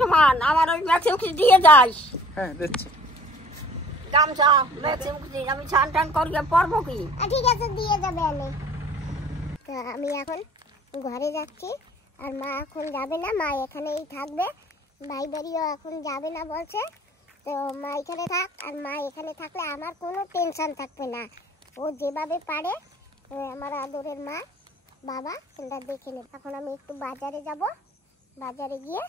সমান আমার ওই ম্যাক্সিমাম কিছু দিয়ে যাস। হ্যাঁ দিচ্ছি। গামছা ম্যাক্সিমাম কিছু আমি স্নান টান করিয়ে পরবো কি? ঠিক আছে দিয়ে যাবে আমি। তো আমি এখন ঘরে যাচ্ছি আর মা এখন যাবে না, মা এখানেই থাকবে। ভাই বাড়িও এখন যাবে না বলছে। তো মা এখানে থাক, আর মা এখানে থাকলে আমার কোনো টেনশন থাকবে না। ও যেভাবে পারে আমার আদরের মা বাবা সেটা দেখে নেবে। এখন আমি একটু বাজারে যাব, বাজারে গিয়ে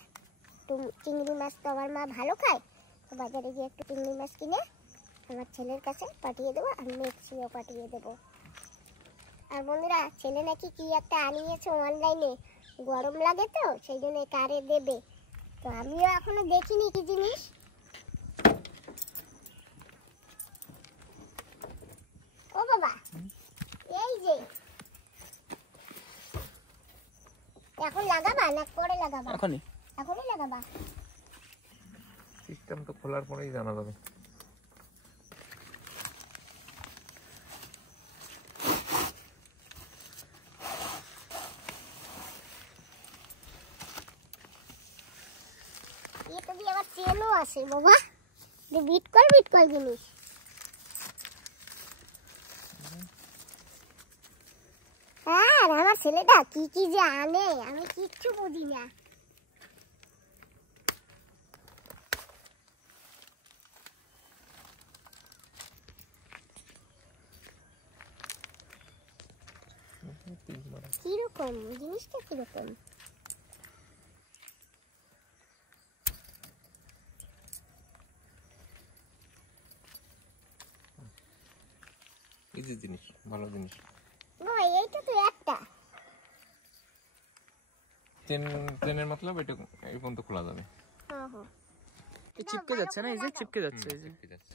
একটু চিংড়ি মাছ তো আমার মা ভালো খায়, তো বাজারে গিয়ে একটু চিংড়ি মাছ কিনে আমার ছেলের কাছে পাঠিয়ে দেবো আর মেক্সিও পাঠিয়ে দেবো। আর বন্ধুরা ছেলে নাকি কি একটা আনিয়েছে অনলাইনে, গরম লাগে তো সেই জন্য কারে দেবে। তো আমিও এখনো দেখিনি কি জিনিস। ও বাবা এই যে এখন লাগাবা না পরে লাগাবা? এখনই লাগাবা। সিস্টেম তো খোলার পরেই জানা যাবে। এটা দিয়ে আবার চেনও আছে বাবা, বিটকল জিনিস। আর আমার ছেলেটা কি কি যে আনে আমি কিচ্ছু বুঝি না। কিরকম জিনিসটা কিরকম? ইজি জিনিস, ভালো জিনিস। ভাই এইটা তো একটা ট্রেনের মতলব এটা এই পর্যন্ত খোলা যাবে। হ্যাঁ হ্যাঁ এই চিপকে যাচ্ছে না, এই যে চিপকে যাচ্ছে, এই যে ঠিক আছে।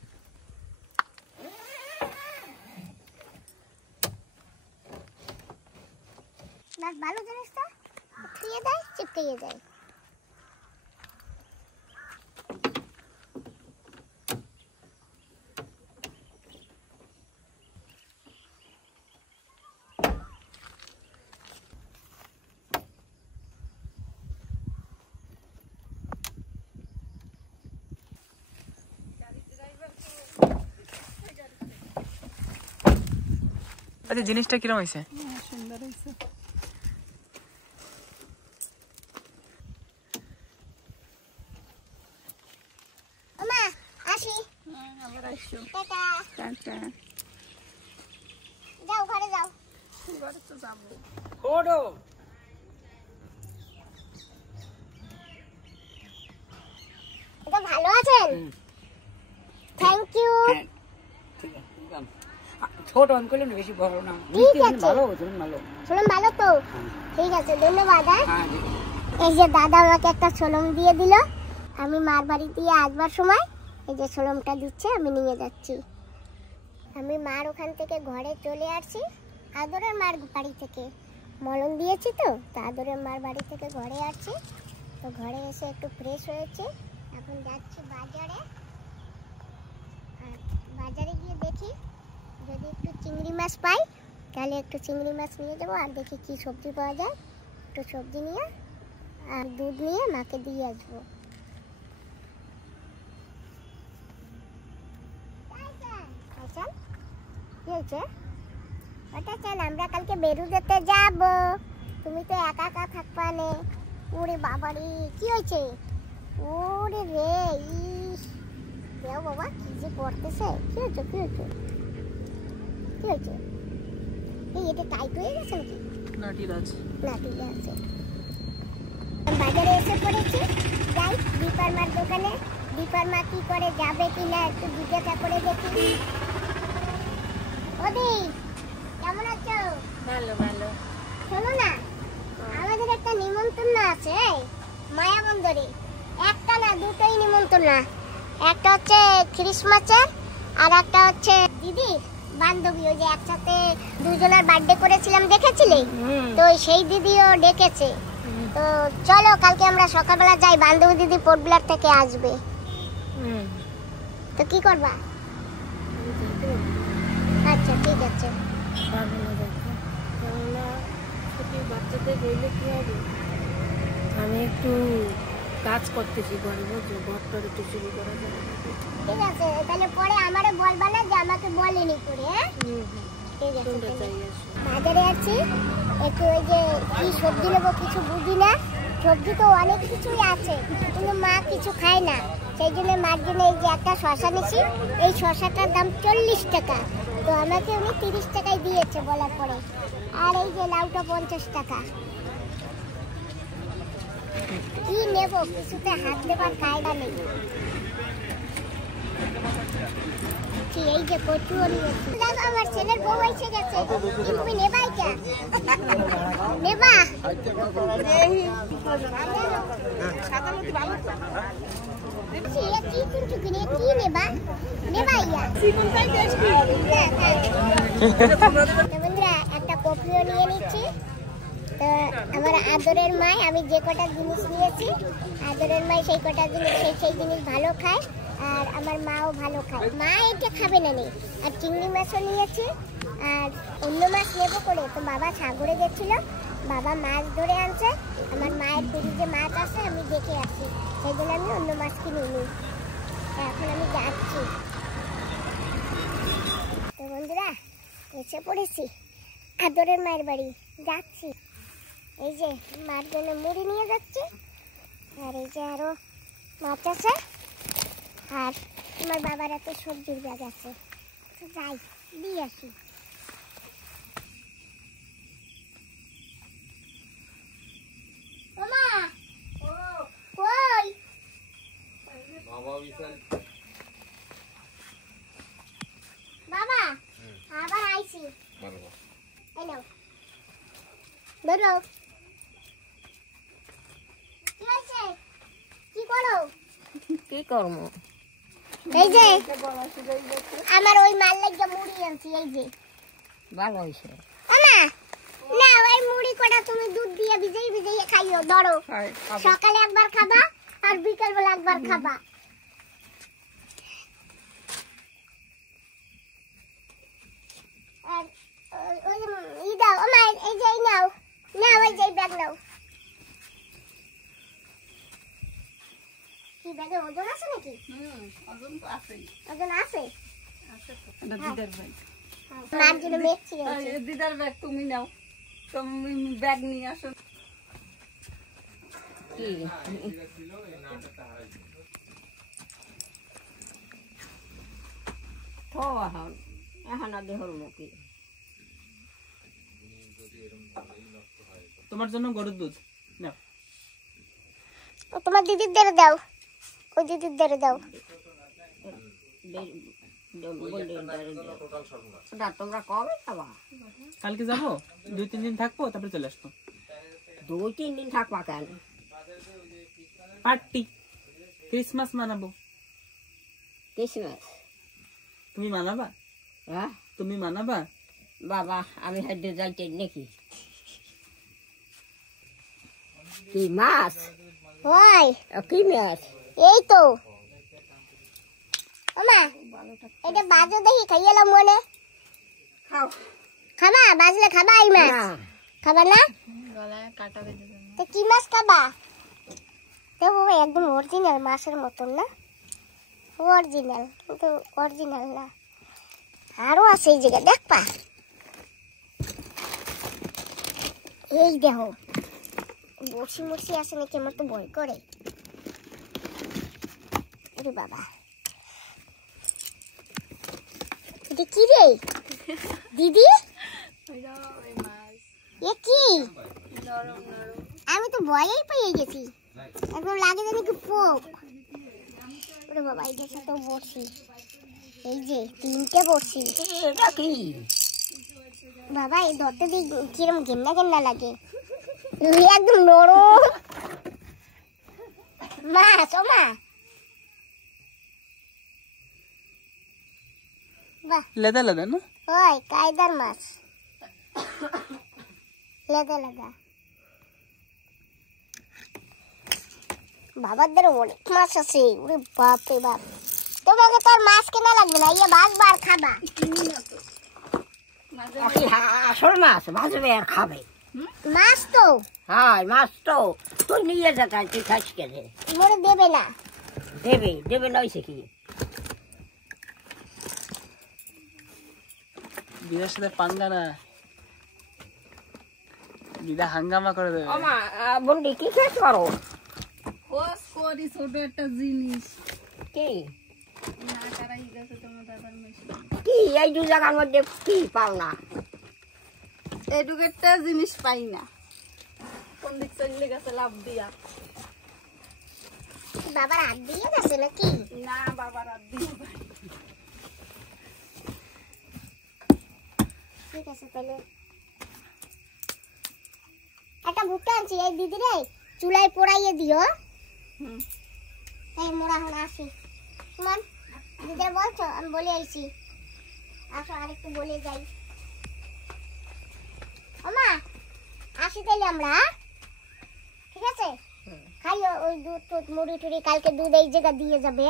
বাস ভালো জিনিসটা ছুঁয়ে দেয় চিপকে যায়। আচ্ছা জিনিসটা কিরকম হয়েছে? সুন্দর হয়েছে। মা আসি। আবার আসছো। টাটা। টাটা। যাও ঘরে যাও। ঘরে তো যাবো। ওডো এটা ভালো আছেন? Thank you. ছোট অন করলে বেশি বড় না। ঠিক আছে ভালো শুনুন ভালো। শুনুন ভালো তো ঠিক আছে ধন্যবাদ। এই যে দাদা আমাকে একটা সোলম দিয়ে দিল, আমি মার বাড়ি দিয়ে আসবার সময় এই যে সোলমটা দিচ্ছে আমি নিয়ে যাচ্ছি। আমি মার ওখান থেকে ঘরে চলে আসছি, আদরের মার বাড়ি থেকে মলম দিয়েছি তো আদরের মার বাড়ি থেকে ঘরে আসছি। তো ঘরে এসে একটু ফ্রেশ হয়েছে, এখন যাচ্ছি বাজারে। আর বাজারে গিয়ে দেখি যদি একটু চিংড়ি মাছ পাই তাহলে একটু চিংড়ি মাছ নিয়ে যাবো, আর দেখি কি সবজি পাওয়া যায় একটু সবজি নিয়ে আর দুধ নিয়ে মাকে দিয়ে আসবো। কি হয়েছে ওটা চান? আমরা কালকে বেরুদেতে যাব, তুমি তো একা একা থাকবা নে। ওরে বাবারে কি হয়েছে? ওরে রে ইস দেও বাবা কি যে করতেছে। কি হয়েছে কি হয়েছে কি হয়েছে? এই এটা টাইট হয়ে গেছে নাকি? না ঠিক আছে, না ঠিক আছে। বাজারে এসে পড়েছি, যাই দীপার মার দোকানে। দীপার মা কি করে যাবে কিনা একটু জিজ্ঞাসা করে দেখি। ওদি কেমন আছো? ভালো ভালো। শোনো না আমাদের একটা নিমন্ত্রণ আছে মায়াবন্দরে। একটা না দুটোই নিমন্ত্রণ, একটা হচ্ছে ক্রিসমাসের আর একটা হচ্ছে দিদির বান্ধবী, ওই যে একসাথে দুজনের বার্থডে করেছিলাম দেখেছিলে তো সেই দিদিও ডেকেছে। তো চলো কালকে আমরা সকালবেলা যাই, বান্ধবী দিদি পোর্টব্লার থেকে আসবে। তো কি করবা? আচ্ছা ঠিক আছে। বাচ্চাদের রইলে কি হবে, আমি একটু কাজ করতেছি ঘরে, বুঝছো, ঘরটার একটু চুরি করা যাবে। ঠিক আছে, তাহলে পরে আমারে বলবা না যে আমাকে বলেনি করে। হ্যাঁ ঠিক আছে। বাজারে আছি, একটু ওই যে কি সবজি নেবো কিছু বুঝি না। সবজি তো অনেক কিছুই আছে, কিন্তু মা কিছু খায় না, সেই জন্য মার জন্য এই যে একটা শশা নিছি। এই শশাটার দাম 40 টাকা, তো আমাকে উনি 30 টাকায় দিয়েছে বলার পরে। আর এই যে লাউটা 50 টাকা। কি নেবো, কিছুতে হাত দেবার কায়দা নেই। এই যে কচুও নিয়েছি। দেখো আমার ছেলের বউ এসে গেছে, তুমি নেবাই কে? নেবা? কি নেবা? নেবাইয়া বন্ধুরা, একটা কপিও নিয়ে নিচ্ছি। তো আমার আদরের মাই, আমি যে কটা জিনিস নিয়েছি, আদরের মাই সেই কটা জিনিস সেই জিনিস ভালো খায়, আর আমার মাও ভালো খায়। মা এটা খাবে না নেই। আর চিংড়ি মাছও নিয়েছি, আর অন্য মাছ নেবো করে। তো বাবা সাগরে গেছিল, বাবা মাছ ধরে আনছে। আমার মায়ের ফ্রিজে মাছ আছে, আমি দেখে আসছি, সেই জন্য আমি অন্য মাছ কিনে নিই। এখন আমি যাচ্ছি। তো বন্ধুরা, এসে পড়েছি আদরের মায়ের বাড়ি, যাচ্ছি। এই যে মার জন্য মুড়ি নিয়ে যাচ্ছি, আর এই যে আরো মাছ আছে, আর আমার বাবার একটা সবজির ব্যাগ আছে। তো যাই, দিয়ে আসি। ওমা, কই? বাবা, আবার আইছি। এই নাও, ধরো। কি হয়েছে? কি করো? কি করবো? এই যে আমার ওই মাল লাগিয়ে মুড়ি আনছি, এই যে। ভালো হয়েছে। আমা, না ওই মুড়ি কটা তুমি দুধ দিয়ে ভিজাইয়ে খাইও, ধরো। সকালে একবার খাবা, আর বিকাল বেলা একবার খাবা। আর ওই ই দাও, আমা, এই যে নাও, নাও, এই যে ব্যাগ নাও। কি ব্যাগে ওজন আছে নাকি? ওজন তো আছে। ওজন আছে? এটা দিদার ব্যাগ। মার জন্য মেখছি। দিদার ব্যাগ তুমি নাও, তুমি ব্যাগ নিয়ে আসো। কি থো এখন, এখন আর দেহর মুখে। তোমার জন্য গরুর দুধ নাও। তোমার দিদির দেরে দাও, ওই দিদির দেরে দাও। তোমরা কবে খাবা? কালকে যাবো, 2-3 দিন থাকবো, তারপরে চলে আসবো। 2-3 দিন থাকবা কেন? Party, Christmas মানাবো। ক্রিসমাস তুমি মানাবা? হ্যাঁ তুমি মানাবা? বাবা, আমি হেঁটে যাইতে নাকি? কি মাছ? ওই কি মাছ? এই তো। ওমা, এটা বাজো দেখি, খাইয়েলাম মনে। খাও। খাবা? বাজলে খাবা এই মাছ? খাবা না? তো কি মাছ খাবা? দেখো একদম অরিজিনাল মাছের মতন না? অরিজিনাল, কিন্তু অরিজিনাল না। আরো আছে এই জায়গায়, দেখবা? এই দেখো, বসি মসি আছে নাকি, আমার তো ভয় করে। আরে বাবা, এটা কি রে দিদি? এ কি? আমি তো ভয়েই পেয়ে গেছি, একদম লাগে জানি কি পোক। ওরে বাবা, এটার সাথে বসি, এই যে 3টে বসি। এটা কি বাবা, এই ধরতে দিই কিরম ঘেন্না ঘেন্না লাগে, একদম নরম মাছ। ও মা, বাহ, লেদা লেদা না? ওই কায়দার মাছ, লেদা লেদা। বাবার দ্বারা অনেক মাছ আছে, ওরে বাপ রে বাপ। তোমাকে তো আর মাছ কেনা লাগবে না, ইয়ে বারবার খাবা। আসল মাছ ভাজবে আর খাবে। মাছ তো হ্যাঁ মাছ তো তুই নিয়ে যা, তুই খাস কেনে মোরে দেবে না। দেবে দেবে নইছে কি? দিদার সাথে পাঙ্গা না, দিদা হাঙ্গামা করে দেবে। আমা বন্ডি কি শেষ করো? খোঁজ করি ছোট একটা জিনিস কি না তারাই গেছে তোমার দাদার মেশিন। কি এই দু জায়গার মধ্যে কি পাও না? এটুকু একটা জিনিস পাই না, কোন দিক চলে গেছে লাভ দিয়া। বাবার হাত দিয়ে গেছে নাকি? না বাবার আর দিয়ে পাই। ঠিক আছে তাহলে একটা ভুট্টা আনছি, এই দিদি রে চুলায় পোড়াইয়ে দিও। এই মোরা এখন আসি। শুনুন দিদি বলছো, আমি বলে আইছি, আসো আরেকটু বলে যাই। ওমা আসি তাইলে আমরা, ঠিক আছে? খাইও ওই দুধ টুধ মুড়ি টুড়ি, কালকে দুধ এই জায়গা দিয়ে যাবে।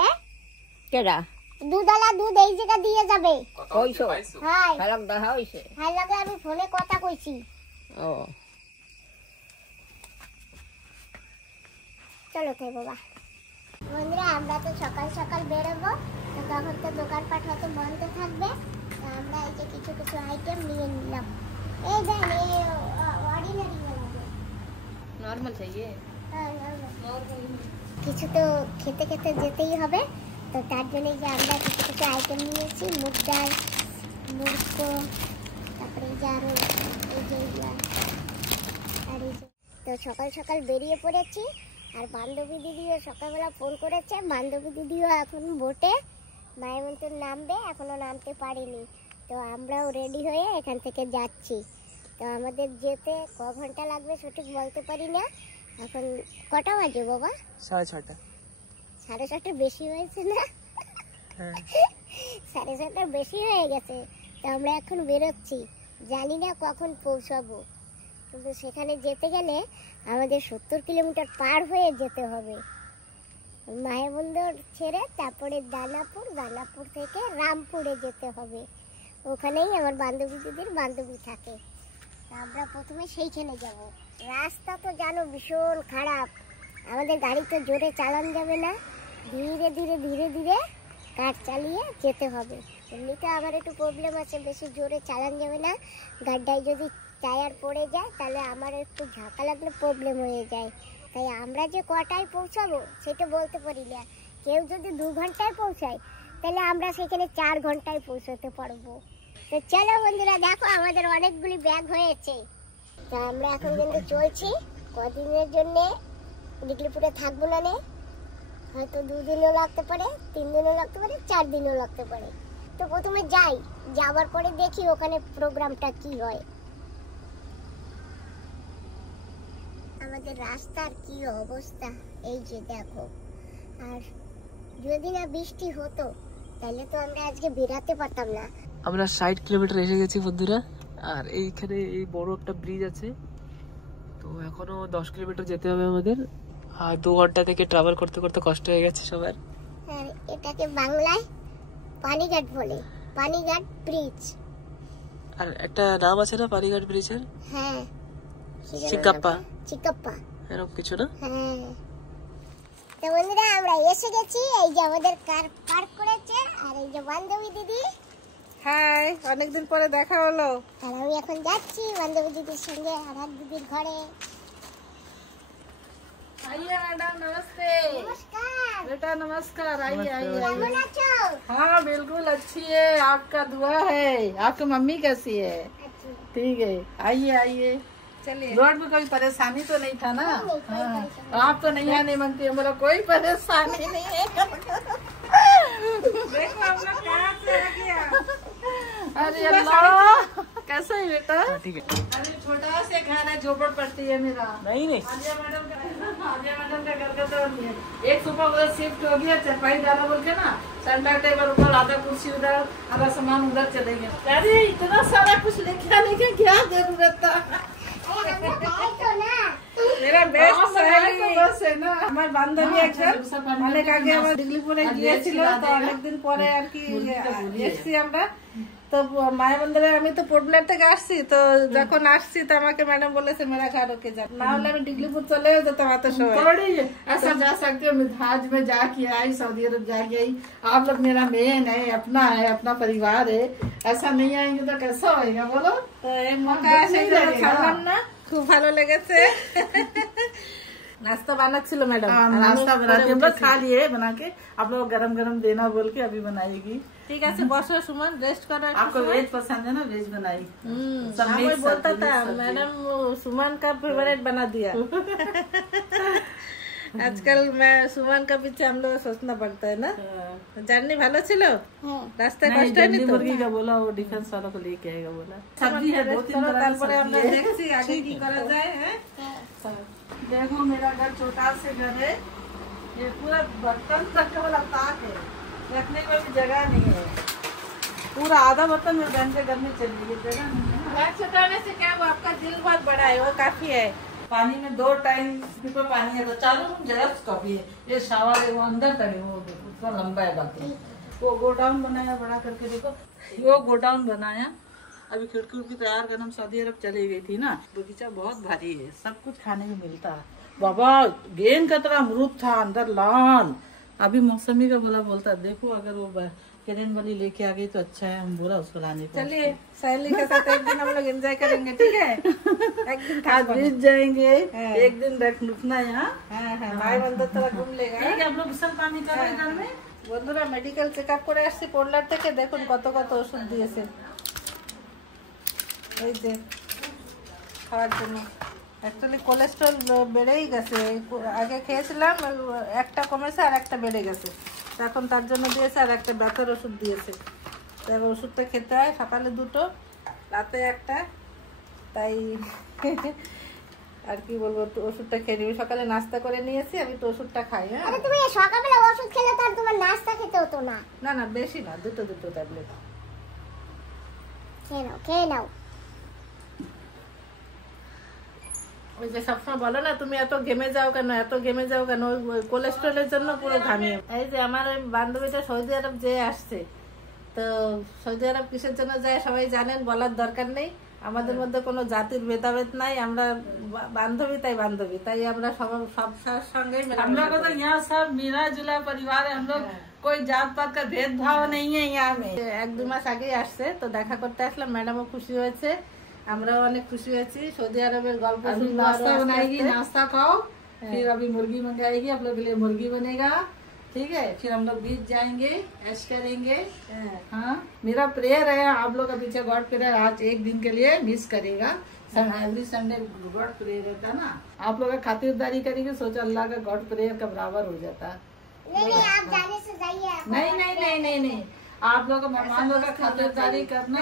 কেডা দুধওয়ালা দুধ এই জায়গা দিয়ে যাবে। কইছো? হাই খারাপ দেখা হইছে? হাই লাগে, আমি ফোনে কথা কইছি। ও চলো তাই বাবা। বন্ধুরা আমরা তো সকাল সকাল বেরোবো, তো তখন তো দোকানপাট হয়তো বন্ধ থাকবে। তো আমরা এই যে কিছু কিছু আইটেম নিয়ে নিলাম। এই দেন এই অর্ডিনারি নরমাল চাইয়ে কিছু তো খেতে খেতে যেতেই হবে, তো তার জন্য যে আমরা কিছু কিছু আইটেম নিয়েছি, মুগ ডাল, মুরগো, তারপরে এই যে আরো এই যে এইগুলা, আর এই যে তো সকাল সকাল বেরিয়ে পড়েছি। আর বান্ধবী দিদিও সকালবেলা ফোন করেছে, বান্ধবী দিদিও এখন বোটে মায়ামন্তর নামবে, এখনো নামতে পারেনি। তো আমরাও রেডি হয়ে এখান থেকে যাচ্ছি। তো আমাদের যেতে ক ঘন্টা লাগবে সঠিক বলতে পারি না। এখন কটা বাজে বাবা? 6:30। 6:30 বেশি হয়েছে না? 6:30 বেশি হয়ে গেছে। তো আমরা এখন বেরোচ্ছি, জানি না কখন পৌঁছাবো, কিন্তু সেখানে যেতে গেলে আমাদের 70 কিলোমিটার পার হয়ে যেতে হবে। মায়াবন্দর ছেড়ে তারপরে দানাপুর, দানাপুর থেকে রামপুরে যেতে হবে। ওখানেই আমার বান্ধবী দিদির বান্ধবী থাকে। আমরা প্রথমে সেইখানে যাব। রাস্তা তো জানো ভীষণ খারাপ, আমাদের গাড়ি তো জোরে চালানো যাবে না, ধীরে ধীরে ধীরে ধীরে কার চালিয়ে যেতে হবে। এমনিতে আমার একটু প্রবলেম আছে, বেশি জোরে চালানো যাবে না, গাড়িটায় যদি টায়ার পড়ে যায় তাহলে আমার একটু ঝাঁকা লাগলে প্রবলেম হয়ে যায়। তাই আমরা যে কটায় পৌঁছাবো সেটা বলতে পারি না। কেউ যদি 2 ঘন্টায় পৌঁছায় তাহলে আমরা সেখানে 4 ঘন্টায় পৌঁছাতে পারবো। তো চলো বন্ধুরা, দেখো আমাদের অনেকগুলি ব্যাগ হয়েছে। তা আমরা এখন কিন্তু চলছি। কদিনের জন্য ডিগলিপুরে থাকবো না, হয়তো 2 দিনও লাগতে পারে, 3 দিনও লাগতে পারে, 4 দিনও লাগতে পারে। তো প্রথমে যাই, যাবার পরে দেখি ওখানে প্রোগ্রামটা কি হয়। আমাদের রাস্তার কি অবস্থা এই যে দেখো। আর যদি না বৃষ্টি হতো তাহলে তো আমরা আজকে বেরাতে পারতাম না। আমরা 60 কিলোমিটার এসে গেছি বন্ধুরা, আর এইখানে এই বড় একটা ব্রিজ আছে। তো এখনো 10 কিলোমিটার যেতে হবে আমাদের, আর 2 ঘন্টা থেকে ট্রাভেল করতে করতে কষ্ট হয়ে গেছে সবার। আর এটাকে বাংলায় পানিঘাট বলে, পানিঘাট ব্রিজ। আর একটা নাম আছে না পানিঘাট ব্রিজের? হ্যাঁ, চিকাপ্পা, চিকাপ্পা এরকম কিছু না? হ্যাঁ। তো বন্ধুরা আমরা এসে গেছি, এই যে আমাদের কার পার্ক করেছে, আর এই যে বান্ধবী দিদি। হাই, অনেকদিন পরে দেখা হলো। আর আমি এখন যাচ্ছি বান্ধবী দিদির সঙ্গে আরার দিদির ঘরে। आइए मैडम, नमस्ते। নমস্কার, बेटा नमस्कार, आइए आइए কেমন आइए। আছো? हाँ बिल्कुल अच्छी है, आपका दुआ है। आपकी मम्मी कैसी है? আচ্ছা, ठीक है, आइए आइए। चलिए। रोड में कोई परेशानी तो नहीं था ना? हाँ। आप तो नहीं आने मांगती है, बोला कोई परेशानी नहीं है। देखो हम लोग कहाँ से आ गया। अरे अल्लाह, कैसा है बेटा? ठीक है। अरे छोटा से घर है, झोपड़पट्टी है मेरा। नहीं नहीं, आलिया मैडम का घर का तो एक सोफा उधर शिफ्ट हो गया, चरपाई डाला बोल के ना, सेंटर टेबल ऊपर, आधा कुर्सी उधर, आधा सामान उधर चले गए। अरे इतना सारा कुछ लेके आने की क्या जरूरत था? আরে আমরা যাই তো না। मेरा बेस्ट सहेली बस है ना, আমার বান্ধবী একজন অনেক আগে আমার ডিগলিপুরে গিয়েছিল, তো অনেকদিন পরে আর কি এসছি আমরা। তো মায়ের মন্দিরে আমি তো পোর্টব্লেয়ার থেকে আসছি, তো যখন আসছি তো আমাকে ম্যাডাম বলেছে मेरा घर होके जा, ना হলে আমি ডিগলিপুর চলে যেতাম এত সময়। ऐसा जा सकती हो, मिथाज में जाके आई, सऊदी अरब जाके आई, आप लोग मेरा मेन है, अपना परिवार है, ऐसा नहीं आएंगे तो कैसा होएगा बोलो। तो एक मौका সেই জন্য ছাড়লাম না, খুব ভালো লেগেছে। नाश्ता बना ছিল मैडम, नाश्ता बना के हम लोग खा लिए बना के, आप लोग गरम गरम देना बोल के अभी बनाएगी। ठीक है, बसो सुमन, रेस्ट करो। आपको वेज पसंद है ना, वेज बनाई। सब बोलता था मैडम सुमन का फेवरेट बना दिया। आजकल मैं सुमन का पीछे हम लोग सोचना पड़ता है ना। জার্নি ভালো ছিল, রাস্তায় কষ্ট হয়নি তো? मुर्गी का बोला वो डिफेंस वालों को लेके आएगा बोला। सब्जी है 2-3 तरह, তারপরে আমরা দেখছি আগে কি করা যায়। देखो मेरा घर छोटा से घर है, ये पूरा बर्तन रखने वाला ताक है, रखने को भी जगह नहीं है। पूरा आधा बर्तन में बहन के घर में चली गई, जगह नहीं है। घर छोटा होने से क्या, वो आपका दिल बहुत बड़ा है, वो काफी है। पानी में 2 टाइम पे पानी है, तो चारों रूम जगह काफी है। ये शावर है वो अंदर तक है, वो उतना लंबा है। बाकी वो गोडाउन बनाया बड़ा करके, देखो वो गोडाउन बनाया। अभी खिड़की उड़की तैयार करना, हम सऊदी अरब चली गई थी ना। बगीचा बहुत भारी है, सब कुछ खाने को मिलता है। बाबा गेंद का तरह अमरूद था अंदर लाल। अभी मौसमी का बोलता देखो अगर वो किरण वाली लेके आ गई तो अच्छा है, हम बोला उसको लाने को। चलिए सहेली के साथ एक दिन हम लोग एंजॉय करेंगे, ठीक है? एक दिन बीत जाएंगे, एक दिन रुकना यहाँ, भाई बंधु तरह घूम लेगा। ठीक है, आप लोग गुसल पानी कर रहे घर में। বন্ধুরা মেডিকেল চেক আপ করে আসছি পোর্টল্যান্ড থেকে, দেখুন কত কত ওষুধ দিয়েছে এই যে খাওয়ার জন্য। অ্যাকচুয়ালি কোলেস্ট্রল বেড়েই গেছে, আগে খেয়েছিলাম একটা কমেছে আর একটা বেড়ে গেছে, এখন তার জন্য দিয়েছে আর একটা ব্যথার ওষুধ দিয়েছে। তাই ওষুধটা খেতে হয়, সকালে 2টো, রাতে একটা, তাই আর কি বলবো, তো ওষুধটা খেয়ে নিবি। সকালে নাস্তা করে নিয়েছি, আমি তো ওষুধটা খাই। হ্যাঁ, আরে তুমি সকালবেলা ওষুধ খেলে তো আর তোমার নাস্তা খেতে হতো না। না না বেশি না, 2 ট্যাবলেট খেয়ে নাও। ওই যে সবসময় বলো না তুমি এত ঘেমে যাও কেন, এত ঘেমে যাও কেন, ওই কোলেস্ট্রলের জন্য পুরো ঘামিয়ে। এই যে আমার ওই বান্ধবীটা সৌদি আরব যে আসছে, তো সৌদি আরব কিসের জন্য যায় সবাই জানেন, বলার দরকার নেই। আমাদের মধ্যে কোনো জাতির ভেদাভেদ নাই, আমরা বান্ধবী তাই বান্ধবী, তাই আমরা সব সঙ্গে हम लोग तो यहाँ सब मिला जुला परिवार है, हम लोग कोई जात पात का भेदभाव नहीं है यहाँ में। 1-2 মাস আগে আসছে, তো দেখা করতে আসলাম, ম্যাডামও খুশি হয়েছে, আমরাও অনেক খুশি হয়েছি। সৌদি আরবের গল্প नाश्ता बनाएगी, नाश्ता खाओ, फिर अभी मुर्गी मंगाएगी, आप लोग के लिए मुर्गी बनेगा, ठीक है? फिर हम लोग बीच जाएंगे, ऐश करेंगे। हाँ, मेरा प्रेयर है आप लोग का पीछे गॉड प्रेयर आज एक दिन के लिए मिस करेगा। एवरी संडे गॉड प्रेयर रहता ना, आप लोग का खातिरदारी करेंगे, सोचो अल्लाह का गॉड प्रेयर का बराबर हो जाता। नहीं आप जाने से जाइए। नहीं आप लोग मेहमान लोग का खातिरदारी करना।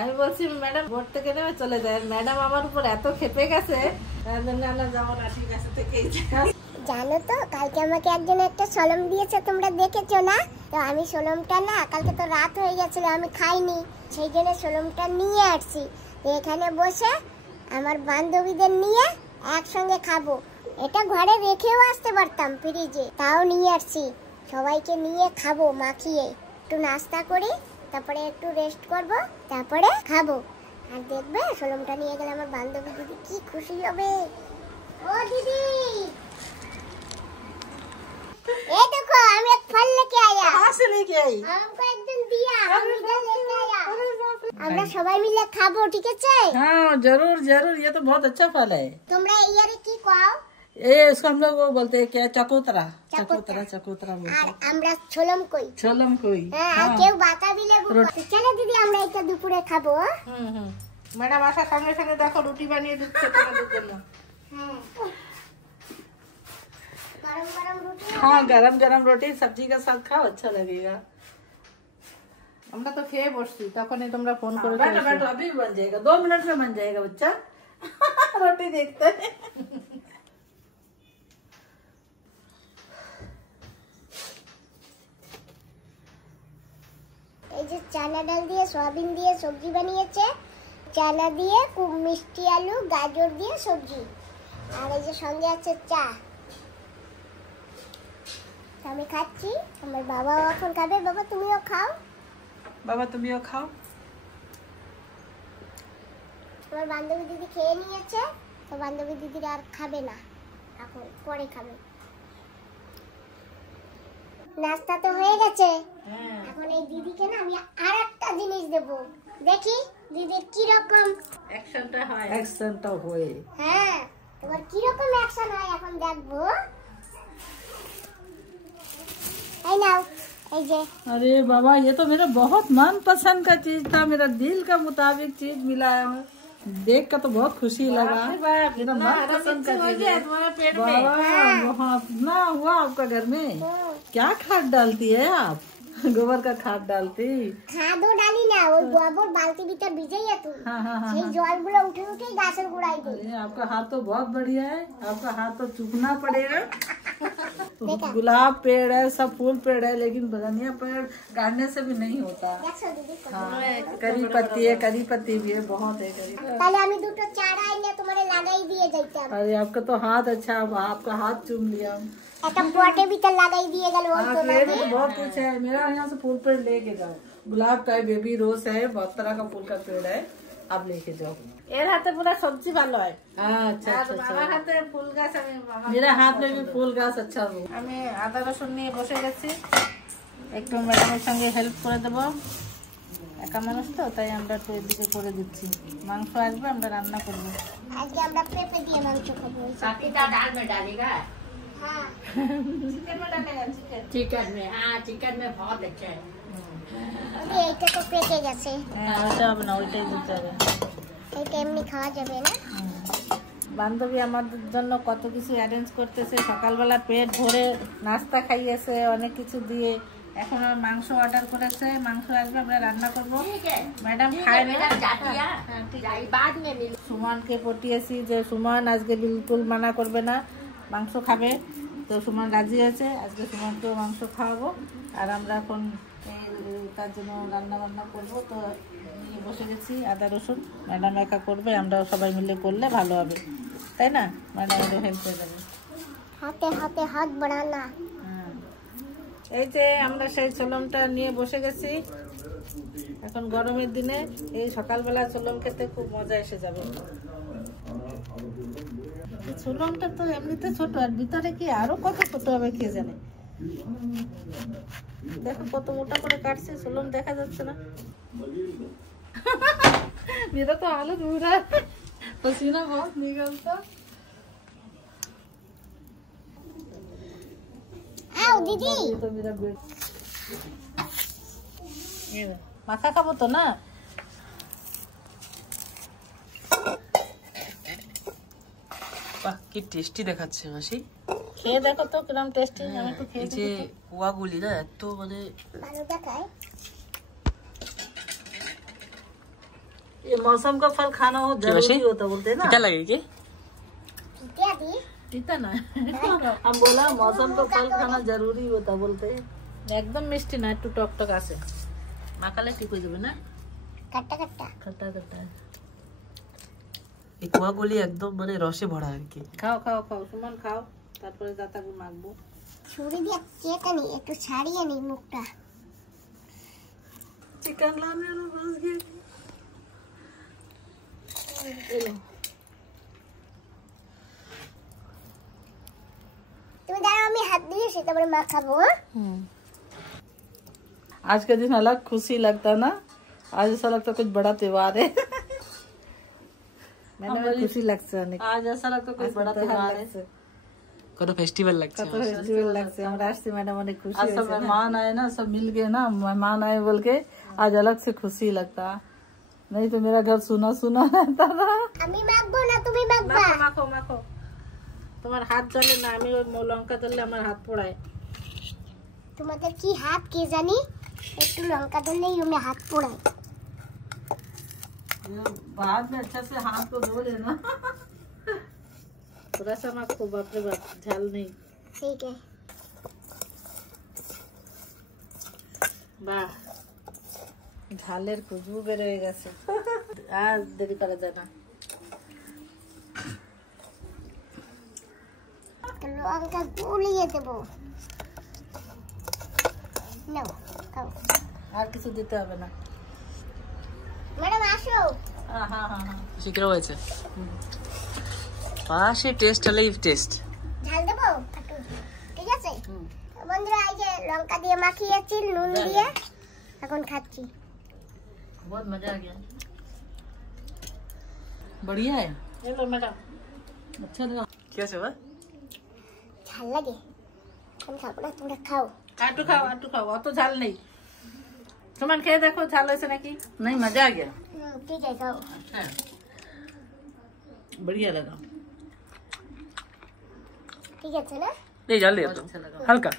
আমি বলছি ম্যাডাম ভোট থেকে নেমে চলে যায়, ম্যাডাম আমার উপর এত খেপে গেছে, না যাবো না, ঠিক আছে থেকেই জানো তো কালকে আমাকে একজন একটা সলম দিয়েছে, তোমরা দেখেছো না? তো আমি সলমটা না, কালকে তো রাত হয়ে গেছিল, আমি খাইনি, সেই জন্য সলমটা নিয়ে আসছি। এখানে বসে আমার বান্ধবীদের নিয়ে একসঙ্গে খাবো। এটা ঘরে রেখেও আসতে পারতাম ফ্রিজে, তাও নিয়ে আসছি, সবাইকে নিয়ে খাবো মাখিয়ে। একটু নাস্তা করি, তারপরে একটু রেস্ট করব, তারপরে খাবো। আর দেখবে সলমটা নিয়ে গেলে আমার বান্ধবী দিদি কি খুশি হবে। ও দিদি, ये देखो हम एक फल लेके आया। कहाँ से लेके आई? हमको एक दिन दिया, हम इधर लेके आया। আমরা সবাই মিলে খাবো, ঠিক আছে? हाँ जरूर जरूर, ये तो बहुत अच्छा फल है। তোমরা ইয়ারে কি কও? ये इसको हम लोग वो बोलते हैं क्या, चकोतरा बोलते আর हैं। আমরা ছোলম কই। छोलम कोई। হ্যাঁ, কেউ বাতাবি লেবু। চলো দিদি আমরা এটা দুপুরে খাবো। ম্যাডাম আসার সঙ্গে সঙ্গে দেখো রুটি বানিয়ে দিচ্ছে তোমাদের জন্য। হ্যাঁ, গরম গরম রুটি। हाँ गरम गरम रोटी सब्जी के साथ खाओ, अच्छा लगेगा। আমরা তো খেয়ে বসছি, তখনই তোমরা ফোন করে बैठो बैठो, अभी बन जाएगा, 2 मिनट में बन जाएगा बच्चा। रोटी देखते हैं। এই যে চানা ডাল দিয়ে সয়াবিন দিয়ে সবজি বানিয়েছে, চানা দিয়ে খুব মিষ্টি আলু গাজর দিয়ে সবজি, আর এই যে সঙ্গে আছে চা। আমি খাচ্ছি, আমার বাবাও এখন খাবে। বাবা তুমিও খাও। बाबा तुम ये खाओ। আমার বান্ধবী দিদি খেয়ে নিয়েছে, তো বান্ধবী দিদিরা আর খাবে না, এখন পরে খাবে। নাস্তা তো হয়ে গেছে, এখন এই দিদিকে না আমি আর একটা জিনিস দেবো, দেখি দিদির কি রকম অ্যাকশনটা হয়। অ্যাকশনটা হয়। হ্যাঁ, তোমার কি রকম অ্যাকশন হয় এখন দেখবো। এই নাও, এই যে अरे बाबा, ये तो मेरा बहुत मनपसंद का चीज था, मेरा दिल का मुताबिक चीज मिला है। देख कर तो बहुत खुशी लगा। मेरा मनपसंद का चीज है। बाबा, वहाँ इतना हुआ आपका घर में? क्या खाद डालती है आप? गोबर का खाद डालती? খাদও ডালি না, ওই গোবর বালতি ভিতর ভিজাইয়া তুই हाँ हाँ हाँ। সেই জলগুলো উঠে উঠে গাছের গোড়ায় দিই। अरे, आपका हाथ तो बहुत बढ़िया है, आपका हाथ तो चूकना पड़ेगा। गुलाब पेड़ है, सब फूल पेड़ है, लेकिन धनिया पेड़ गाड़ने से भी नहीं होता। দেখছো দিদি কত? हाँ, करी पत्ती है, करी पत्ती भी है, बहुत है करी। তাহলে আমি দুটো চারা এনে তোমারে লাগাই দিয়ে যাইতাম। अरे आपका तो हाथ अच्छा है, आपका हाथ चूम लिया। একটা পটে ভিতর লাগাই দিয়ে গেল ওই हाँ, তো पेड़ में तो बहुत कुछ है, मेरा यहाँ से फूल पेड़ लेके जाओ। गुलाब का है, बेबी रोज है, बहुत तरह का फूल का पेड़ है, आप लेके जाओ। এর হাতে পুরো সবজি ভালো হয়। हाँ, अच्छा अच्छा আমার अच्छा। হাতে ফুল গাছ আমি मेरा हाथ में भी फूल घास अच्छा हो। আমি আদা রসুন নিয়ে বসে গেছি, একটু ম্যাডামের সঙ্গে হেল্প করে দেবো। একা মানুষ তো, তাই আমরা একটু এদিকে করে দিচ্ছি। মাংস আসবে, আমরা রান্না করবো। আজকে আমরা পেঁপে দিয়ে মাংস খাবো। साथीदा दाल में डालेगा, হ্যাঁ, चिकन में। हाँ, चिकन में बहुत अच्छा है। এইটা তো পেকে গেছে, হ্যাঁ, ওইটা হবে না, ওইটাই দিতে হবে। এইটা এমনি খাওয়া যাবে না। বান্ধবী আমাদের জন্য কত কিছু অ্যারেঞ্জ করতেছে, সকালবেলা পেট ভরে নাস্তা খাইয়েছে অনেক কিছু দিয়ে। এখন আর মাংস অর্ডার করেছে, মাংস আসবে, আমরা রান্না করব। ম্যাডাম খায় না, जाती है, जाई बाद में मिल। সুমনকে পটিয়েছি যে সুমন আজকে বিলকুল মানা করবে না, মাংস খাবে। তো সুমন রাজি আছে, আজকে সুমনকেও মাংস খাওয়াবো। আর আমরা এখন তার জন্য রান্না বান্না করবো, তো নিয়ে বসে গেছি আদা রসুন। ম্যাডাম একা করবে, আমরাও সবাই মিলে করলে ভালো হবে, তাই না? ম্যাডামেরও হেল্প হয়ে যাবে। হাতে হাতে হাত বাড়ানা। এই যে আমরা সেই ছোলমটা নিয়ে বসে গেছি। এখন গরমের দিনে এই সকালবেলা ছোলম খেতে খুব মজা এসে যাবে। ছোলমটা তো এমনিতে ছোট, আর ভিতরে কি আরো কত ছোট হবে কে জানে। দেখো কত মোটা করে কাটছে, ছোলম দেখা যাচ্ছে না। मेरा तो हालत बुरा है, पसीना बहुत निकलता। আও দিদি, ये तो मेरा बेट মাখা খাবো তো না। বাহ, কি টেস্টি দেখাচ্ছে মাসি। খেয়ে দেখো তো কিরম টেস্টি। আমি একটু খেয়ে এই যে কুয়াগুলি না এত মানে ভালো দেখায়। ये मौसम का फल खाना हो जरूरी होता, बोलते हैं ना। क्या लगेगी? দিয়া দি पीता ना हम बोला मौसम का फल खाना जरूरी होता, बोलते हैं। একদম মিষ্টি না, একটু টক টক আছে। মাখালে ঠিক হয়ে যাবে না, কাটটা কাটটা। খাটা খাটা। এই কুয়াগুলি একদম মানে রসে ভরা আর কি। খাও খাও খাও, সুমন খাও, তারপরে দাঁতাগুলো মাখবো। ছুরি দিয়ে কেটে নি, একটু ছাড়িয়ে নি মুখটা। चिकन लाने वाला बस गया। তুমি দাঁড়াও, আমি হাত দিয়ে সেটা তারপরে মাখাবো। आज का दिन अलग खुशी लगता ना, आज ऐसा लगता कुछ बड़ा त्योहार है। ম্যাডামের খুশি লাগছে অনেক। आज ऐसा लगता कोई बड़ा त्योहार है। কোনো ফেস্টিভ্যাল লাগছে কত ফেস্টিভ্যাল লাগছে। আমরা আসছি, ম্যাডাম অনেক খুশি आज सब হয়েছে। मेहमान आए ना, सब मिल गए ना, मेहमान आए बोल के आज अलग से खुशी लगता, नहीं तो मेरा घर सुना सुना रहता था। আমি মাখবো না, তুমি মাখবা। মাখো মাখো মাখো, তোমার হাত জ্বলে না, আমি ওই লঙ্কা ধরলে আমার হাত পোড়ায়। তোমাদের কি হাত কে জানি, একটু লঙ্কা ধরলেই আমি হাত পোড়ায়। बाद में अच्छा से हाथ को धो लेना। थोड़ा सा माखो, बाप रे बाप, झाल नहीं। ঠিক আছে, বাহ, ঝালের খুশবু বের হয়ে গেছে। আর দেরি করা যায় না। লঙ্কা গুলিয়ে দেবো। নাও খাও। আর কিছু দিতে হবে না। ম্যাডাম আসো। হ্যাঁ হ্যাঁ হ্যাঁ হ্যাঁ সে কিরম হয়েছে? পাশে টেস্ট হলেই টেস্ট। ঝাল দেবো একটু, ঠিক আছে বন্ধুরা? এই যে লঙ্কা দিয়ে মাখিয়েছি নুন দিয়ে, এখন খাচ্ছি। बहुत मजा आ गया, बढ़िया है। ये लो मैडम, अच्छा लगा। কি আছে বা? ঝাল লাগে, আমি খাবো না, তোমরা খাও। आटू खाओ, অত ঝাল নেই। সুমন খেয়ে দেখো ঝাল হয়েছে নাকি? नहीं मजा आ गया, ঠিক আছে খাও। अच्छा बढ़िया लगा, ঠিক আছে না? এই জানলে তো হালকা।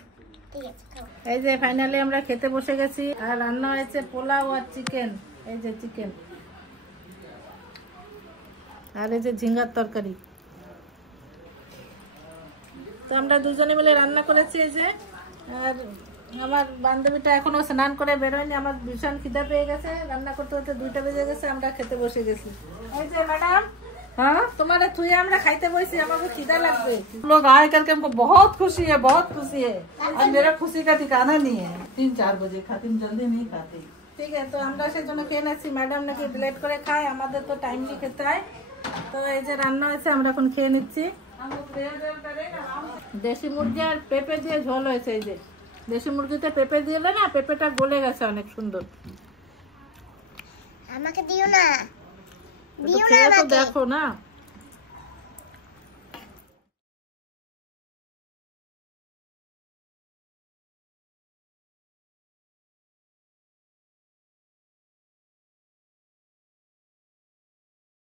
ঠিক আছে খাও। এই যে ফাইনালি আমরা খেতে বসে গেছি, আর রান্না হয়েছে পোলাও আর চিকেন। এই যে চিকেন, আর এই যে ঝিঙ্গার তরকারি। তো আমরা দুজনে মিলে রান্না করেছি। এই যে, আর আমার বান্ধবীটা এখনো স্নান করে বেরোয়নি। আমার ভীষণ খিদা পেয়ে গেছে, রান্না করতে করতে 2টা বেজে গেছে, আমরা খেতে বসে গেছি। এই যে ম্যাডাম, हाँ तुम्हारे थुए हमरा खाइते बोइसी, हमको খিদা লাগবে। लोग आए करके हमको बहुत खुशी है, बहुत खुशी है। और मेरा खुशी का ठिकाना नहीं है। 3-4 बजे खाती, जल्दी नहीं खाती। ঠিক আছে, তো আমরা সেজন্য খেয়ে নিচ্ছি। ম্যাডাম নাকি লেট করে খায়, আমাদের তো টাইমলি খেতে হয়। তো এই যে রান্না হয়েছে, আমরা এখন খেয়ে নিচ্ছি। দেশি মুরগি আর পেঁপে দিয়ে ঝোল হয়েছে। এই যে দেশি মুরগিতে পেঁপে দিলে না, পেঁপেটা গলে গেছে অনেক সুন্দর। আমাকে দিও না, তো খেয়ে তো দেখো না।